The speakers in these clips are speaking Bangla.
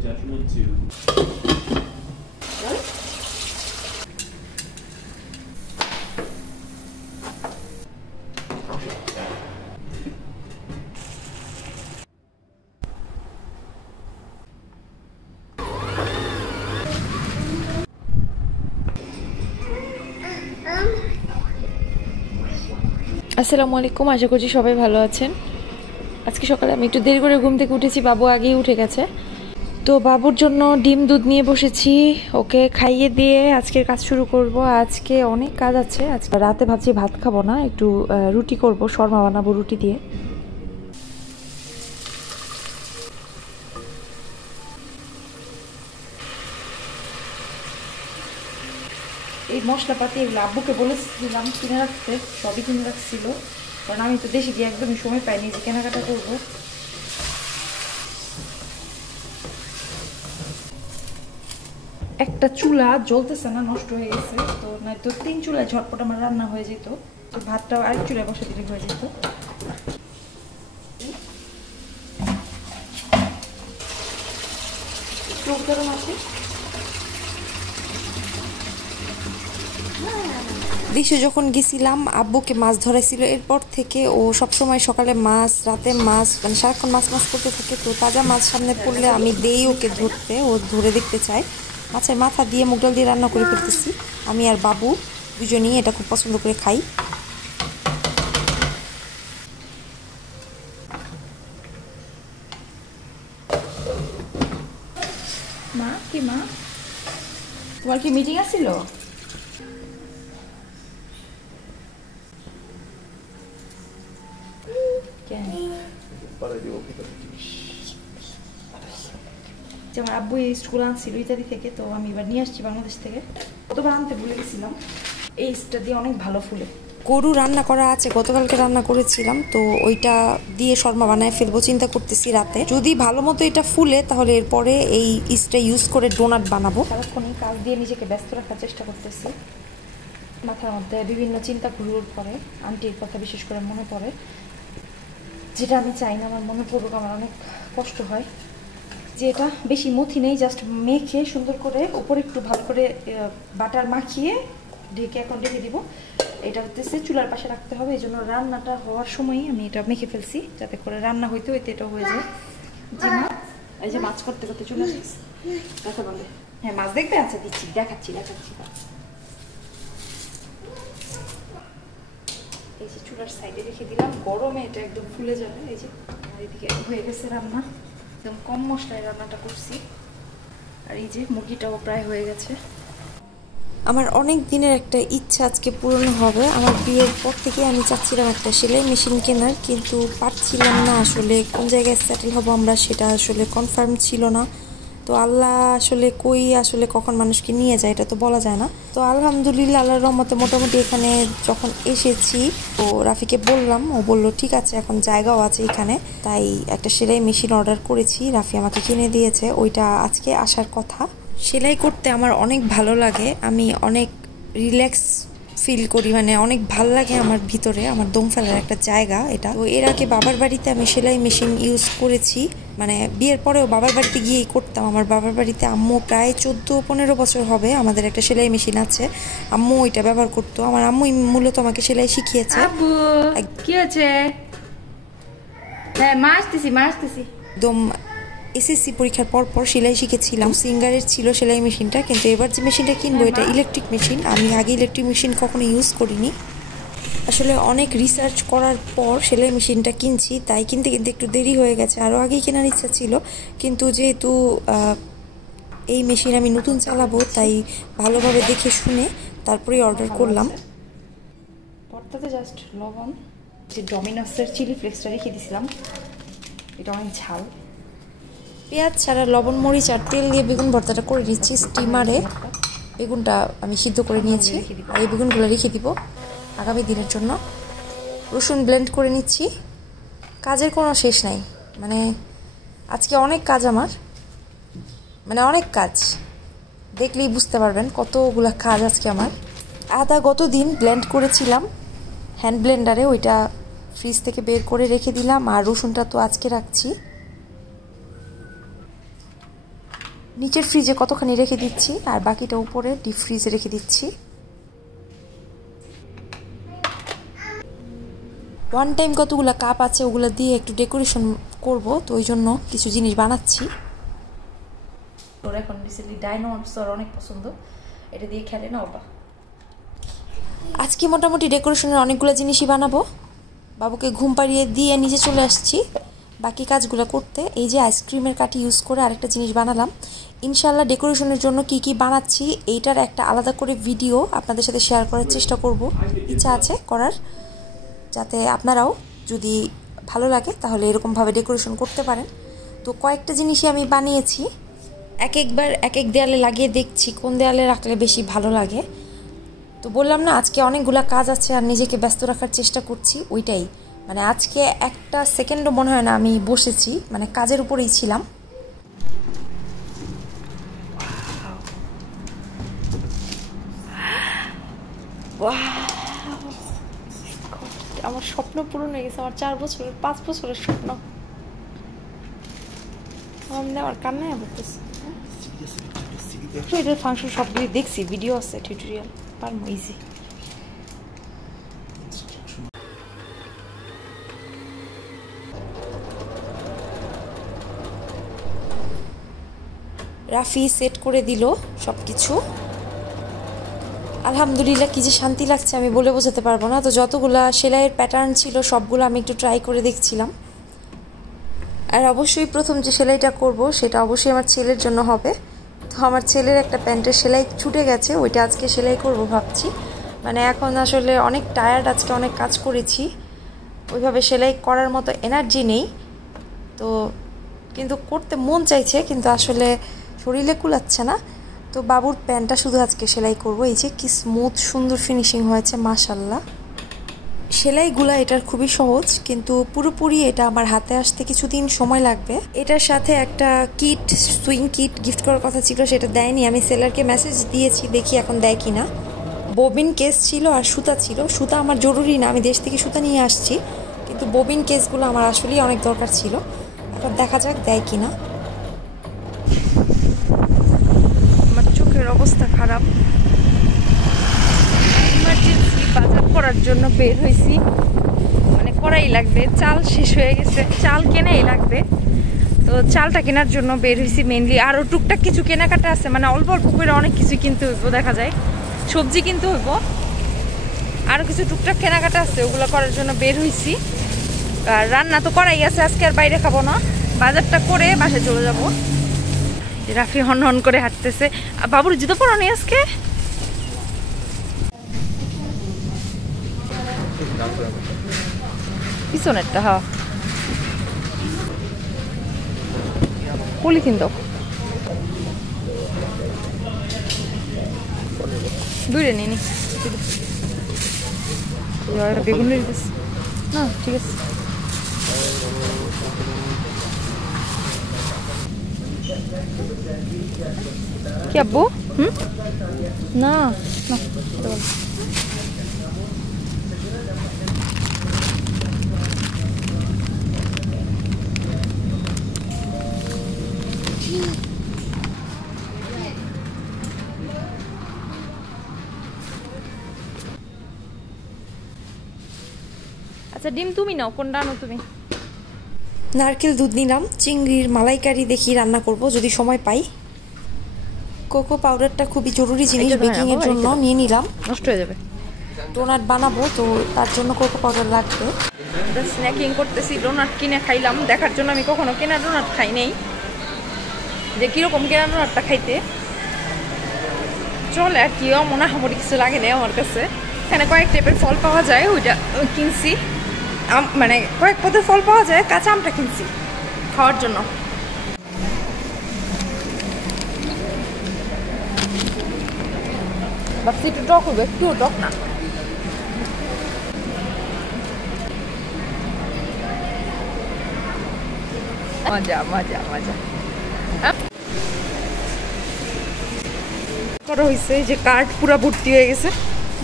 detriment to. What? আসসালামু আলাইকুম, আশা করছি সবাই ভালো আছেন। আজকে সকালে আমি একটু দেরি করে ঘুম থেকে উঠেছি, বাবু আগেই উঠে গেছে। তো বাবুর জন্য ডিম দুধ নিয়ে বসেছি, ওকে খাইয়ে দিয়ে আজকের কাজ শুরু করব। আজকে অনেক কাজ আছে। আজকে রাতে ভাবছি ভাত খাবো না, একটু রুটি করব, শর্মা বানাবো রুটি দিয়ে। এই মশলাপাতি এগুলো আব্বুকে বলেছিলাম কিনে রাখতে, সবই কিনে রাখছিল, কারণ আমি তো দেশে গিয়ে একদমই সময় পাইনি যে কেনাকাটা করবো। একটা চুলা জ্বলতেছে না, নষ্ট হয়ে গেছে, তো নয়তো 3 চুলায় ঝটপট আমার রান্না হয়ে যেত। তো ভাতটাও আরেক চুলায় বসে দিলে হয়ে যেত। দেশে যখন গেছিলাম আব্বুকে মাছ ধরাইছিল, এরপর থেকে ও সবসময় সকালে মাছ, রাতে মাছ, মানে সারাক্ষণ মাছ মাছ করতে থাকে। তো তাজা মাছ সামনে পড়লে আমি দেই ওকে ধরতে, ও ধরে দেখতে চায়। মাছের মাথা দিয়ে মুগ ডাল দিয়ে রান্না করে ফেলতেছি। আমি আর বাবু দুজনেই এটা খুব পছন্দ করে খাই। মা কি মা, তোমার কি মিটিং আছিল? আমার আব্বু এই স্কুল আনছিল ইত্যাদি থেকে, তো আমি এবার নিয়ে আসছি বাংলাদেশ থেকে। কতবার আনতে ভুলে গেছিলাম। এই স্টা দিয়ে অনেক ভালো ফুলে। গরু রান্না করা আছে, গতকালকে রান্না করেছিলাম, তো ওইটা দিয়ে শর্মা বানায় ফেলবো চিন্তা করতেছি রাতে। যদি ভালো মতো এটা ফুলে তাহলে এরপরে এই ইস্টটা ইউজ করে ডোনাট বানাবো। সারাক্ষণ এই কাজ দিয়ে নিজেকে ব্যস্ত রাখার চেষ্টা করতেছি। মাথার মধ্যে বিভিন্ন চিন্তা ঘুরঘুর করে, আন্টির কথা বিশেষ করে মনে পড়ে, যেটা আমি চাই না আমার মনে পড়ুক। আমার অনেক কষ্ট হয় যে এটা বেশি মথি নেই, জাস্ট মেখে সুন্দর করে উপরে একটু ভালো করে বাটার মাখিয়ে ঢেকে এখন রেখে দিব। এটা হচ্ছে চুলার পাশে রাখতে হবে, এই জন্য রান্নাটা হওয়ার সময়ই আমি এটা মেখে ফেলছি, যাতে করে রান্না হইতে হইতে এটা হয়ে যায়। জি মা, এই যে মাছ করতে করতে চলে আসিস, কথা বলে। হ্যাঁ মাছ দেখবে, আচ্ছা দিচ্ছি, দেখাচ্ছি। এই যে চুলার সাইডে রেখে দিলাম, গরমে এটা একদম ফুলে যাবে। এই যে এদিকে হয়ে গেছে রান্না, একদম কম মশলায় রান্নাটা করছি। আর এই যে মুরগিটাও প্রায় হয়ে গেছে। আমার অনেক দিনের একটা ইচ্ছা আজকে পূরণ হবে। আমার বিয়ের পর থেকে আমি চাচ্ছিলাম একটা সেলাই মেশিন কেনার, কিন্তু পারছিলাম না। আসলে কোন জায়গায় সেটেল হব আমরা সেটা আসলে কনফার্ম ছিল না। তো আল্লাহ আসলে কখন মানুষকে নিয়ে যায় এটা তো বলা যায় না। তো আলহামদুলিল্লাহ আল্লাহর রহমতে মোটামুটি এখানে যখন এসেছি, তো রাফিকে বললাম, ও বললো ঠিক আছে, এখন জায়গাও আছে এখানে। তাই একটা সেলাই মেশিন অর্ডার করেছি, রাফি আমাকে কিনে দিয়েছে। ওইটা আজকে আসার কথা। সেলাই করতে আমার অনেক ভালো লাগে, আমি অনেক রিল্যাক্স ফিল করি, মানে অনেক ভালো লাগে আমার ভিতরে, আমার দম ফেলার একটা জায়গা এটা। তো এর আগে বাবার বাড়িতে আমি সেলাই মেশিন ইউজ করেছি, মানে বিয়ের পরেও বাবার বাড়িতে গিয়েই করতাম। আমার বাবার বাড়িতে আম্মু প্রায় 14-15 বছর হবে আমাদের একটা সেলাই মেশিন আছে, আম্মু ওইটা ব্যবহার করতো। আমার আম্মু মূলত আমাকে সেলাই শিখিয়েছে। কি আছে? হ্যাঁ মা আসতেছি। একদম এসএসসি পরীক্ষার পর সেলাই শিখেছিলাম। সিঙ্গারের ছিল সেলাই মেশিনটা, কিন্তু এবার যে মেশিনটা কিনবো এটা ইলেকট্রিক মেশিন। আমি আগে ইলেকট্রিক মেশিন কখনো ইউজ করিনি। আসলে অনেক রিসার্চ করার পর সেলাই মেশিনটা কিনছি, তাই কিনতে একটু দেরি হয়ে গেছে। আরও আগেই কেনার ইচ্ছা ছিল, কিন্তু যেহেতু এই মেশিন আমি নতুন চালাবো, তাই ভালোভাবে দেখে শুনে তারপরেই অর্ডার করলাম। পর্দাতে জাস্ট লবণ, যে ডমিনোসের চিলি ফ্লেক্সটা রেখে দিয়েছিলাম, এটা অনেক ঝাল। পেঁয়াজ ছাড়া লবণ, মরিচ আর তেল দিয়ে বেগুন ভর্তাটা করে নিচ্ছি স্টিমারে। বেগুনটা আমি সিদ্ধ করে নিয়েছি, আর এই বেগুনগুলো রেখে দিব আগামী দিনের জন্য। রসুন ব্লেন্ড করে নিচ্ছি। কাজের কোনো শেষ নাই, মানে আজকে অনেক কাজ আমার, মানে অনেক কাজ, দেখলেই বুঝতে পারবেন কতগুলা কাজ আজকে আমার। আদা গতদিন ব্লেন্ড করেছিলাম হ্যান্ড ব্লেন্ডারে, ওইটা ফ্রিজ থেকে বের করে রেখে দিলাম। আর রসুনটা তো আজকে রাখছি। নিচের ফ্রিজে কতখানি রেখে দিচ্ছি আর বাকিটা উপরে ডিপ ফ্রিজে রেখে দিচ্ছি। ওয়ান টাইম কতগুলো কাপ আছে ওগুলো দিয়ে একটু ডেকোরেশন করব, তো ওই জন্য কিছু জিনিস বানাচ্ছি। ওর এখন রিসেন্টলি ডাইনোসর অনেক পছন্দ, এটা দিয়ে খেলে না বাবা। আজকে মোটামুটি ডেকোরেশনের অনেকগুলো জিনিসই বানাবো। বাবুকে ঘুম পাড়িয়ে দিয়ে নিচে চলে আসছি বাকি কাজগুলো করতে। এই যে আইসক্রিমের কাঠি ইউজ করে আরেকটা জিনিস বানালাম। ইনশাল্লাহ ডেকোরেশনের জন্য কি কি বানাচ্ছি এইটার একটা আলাদা করে ভিডিও আপনাদের সাথে শেয়ার করার চেষ্টা করব, ইচ্ছা আছে করার, যাতে আপনারাও যদি ভালো লাগে তাহলে এরকমভাবে ডেকোরেশন করতে পারেন। তো কয়েকটা জিনিসই আমি বানিয়েছি, এক একবার এক এক দেয়ালে লাগিয়ে দেখছি কোন দেয়ালে রাখলে বেশি ভালো লাগে। তো বললাম না আজকে অনেকগুলা কাজ আছে আর নিজেকে ব্যস্ত রাখার চেষ্টা করছি, ওইটাই মানে আজকে একটা সেকেন্ডও মনে হয় না আমি বসেছি, মানে কাজের উপরেই ছিলাম। আমার স্বপ্ন পূরণ হয়ে গেছে, আমার 4 বছরের 5 বছরের স্বপ্ন আমার কান্নায় পড়তেছে। এটার ফাংশন সবগুলি দেখছি, ভিডিও আছে, টিউটোরিয়াল, পারবো ইজি। রাফি সেট করে দিল সব কিছু, আলহামদুলিল্লাহ কি যে শান্তি লাগছে আমি বলে বোঝাতে পারবো না। তো যতগুলা সেলাইয়ের প্যাটার্ন ছিল সবগুলো আমি একটু ট্রাই করে দেখছিলাম। আর অবশ্যই প্রথম যে সেলাইটা করব সেটা অবশ্যই আমার ছেলের জন্য হবে। তো আমার ছেলের একটা প্যান্টের সেলাই ছুটে গেছে, ওইটা আজকে সেলাই করব ভাবছি। মানে এখন আসলে অনেক টায়ার্ড, আজকে অনেক কাজ করেছি, ওইভাবে সেলাই করার মতো এনার্জি নেই। তো কিন্তু করতে মন চাইছে, কিন্তু আসলে শরীরে কুলাচ্ছে না। তো বাবুর প্যান্টটা শুধু আজকে সেলাই করব। এই যে কি স্মুথ সুন্দর ফিনিশিং হয়েছে মাশাল্লাহ। সেলাইগুলা এটার খুবই সহজ, কিন্তু পুরোপুরি এটা আমার হাতে আসতে কিছুদিন সময় লাগবে। এটার সাথে একটা কিট, সুইং কিট গিফট করার কথা ছিল, সেটা দেয়নি। আমি সেলারকে মেসেজ দিয়েছি, দেখি এখন দেয় কিনা। ববিন কেস ছিল আর সুতা ছিল। সুতা আমার জরুরি না, আমি দেশ থেকে সুতা নিয়ে আসছি, কিন্তু ববিন কেসগুলো আমার আসলেই অনেক দরকার ছিল। এখন দেখা যাক দেয় কিনা। আমার চোখের অবস্থা খারাপ, ইমার্জেন্সি বাজার করার জন্য বের হয়েছি। মানে করাই লাগবে, চাল শেষ হয়ে গেছে, চাল কেনাই লাগবে। তো চালটা কেনার জন্য বের হয়েছি মেনলি। আরও টুকটাক কিছু কেনাকাটা আছে, মানে অল্প অল্প করে অনেক কিছু কিনতে হইব, দেখা যায় সবজি কিনতে হইব, আরও কিছু টুকটাক কেনাকাটা আছে, ওগুলো করার জন্য বের হয়েছি। আর রান্না তো করাই আছে, আজকে আর বাইরে খাবো না, বাজারটা করে বাসায় চলে যাবো। রাফি হন হন করে হাঁটতেছে। বাবুর জুতো পরো নি আজকে? পিছনেরটা, হ্যাঁ পলিথিন দাও, দূরে নিয়ে নি বেগুন না, ঠিক আছে। কি আব্বু? না না আচ্ছা ডিম তুমি নাও, কোনটা আনো তুমি? নারকেল দুধ নিলাম, চিংড়ির মালাইকারি দেখি রান্না করব যদি সময় পাই। কোকো পাউডারটা খুবই জরুরি জিনিস বেকিং এর জন্য, নিয়ে নিলাম, নষ্ট হয়ে যাবে। ডোনাট বানাবো তো তার জন্য কোকো পাউডার লাগবে। স্ন্যাকিং করতেছি, ডোনাট কিনে খাইলাম, দেখার জন্য। আমি কখনো কেনা ডোনাট খাই নাই, যে কিরকম কেনা ডোনাটটা খাইতে চলে আর কি। মনে হয় কিছু লাগে না আমার কাছে। এখানে কয়েক টাইপের ফল পাওয়া যায়, ওইটা কিনছি। মানে কয়েক পদের ফল পাওয়া যায়, কাঁচা আমটা কিনছি খাওয়ার জন্য। ভাবছি একটু টক হবে, একটু টক না। মজা মজা মজা করা হয়েছে। যে কার্ড পুরো ভর্তি হয়ে গেছে।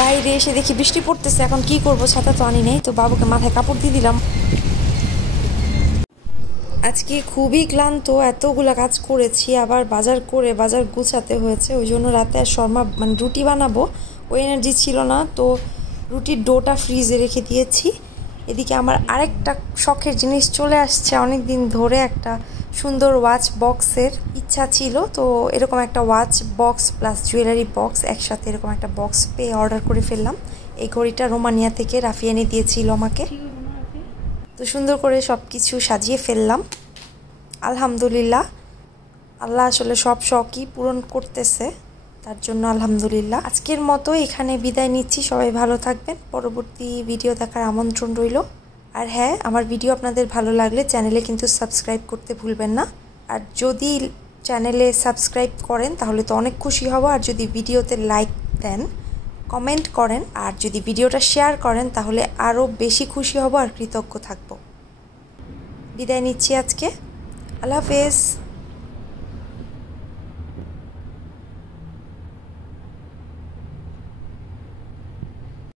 বাইরে এসে দেখি বৃষ্টি পড়তেছে, এখন কি করব, ছাতা তো আনি নেই। তো বাবুকে মাথায় কাপড় দিয়ে দিলাম। আজকে খুবই ক্লান্ত, এতগুলা কাজ করেছি, আবার বাজার করে বাজার গুছাতে হয়েছে, ওই জন্য রাতে আর শর্মা মানে রুটি বানাবো ওই এনার্জি ছিল না, তো রুটির ডোটা ফ্রিজে রেখে দিয়েছি। এদিকে আমার আরেকটা শখের জিনিস চলে আসছে, অনেক দিন ধরে একটা সুন্দর ওয়াচ বক্সের ইচ্ছা ছিল, তো এরকম একটা watch box plus jewellery box একসাথে এরকম একটা বক্স পেয়ে অর্ডার করে ফেললাম। এই ঘড়িটা রোমানিয়া থেকে রাফি এনে দিয়েছিল আমাকে, তো সুন্দর করে সব কিছু সাজিয়ে ফেললাম। আলহামদুলিল্লাহ, আল্লাহ আসলে সব শখই পূরণ করতেছে, তার জন্য আলহামদুলিল্লাহ। আজকের মতো এখানে বিদায় নিচ্ছি, সবাই ভালো থাকবেন, পরবর্তী ভিডিও দেখার আমন্ত্রণ রইল। আর হ্যাঁ, আমার ভিডিও আপনাদের ভালো লাগলে চ্যানেলে কিন্তু সাবস্ক্রাইব করতে ভুলবেন না। আর যদি চ্যানেলে সাবস্ক্রাইব করেন তাহলে তো অনেক খুশি হব, আর যদি ভিডিওতে লাইক দেন, কমেন্ট করেন, আর যদি ভিডিওটা শেয়ার করেন তাহলে আরও বেশি খুশি হব আর কৃতজ্ঞ থাকব। বিদায় নিচ্ছি আজকে, আল্লাহ হাফেজ।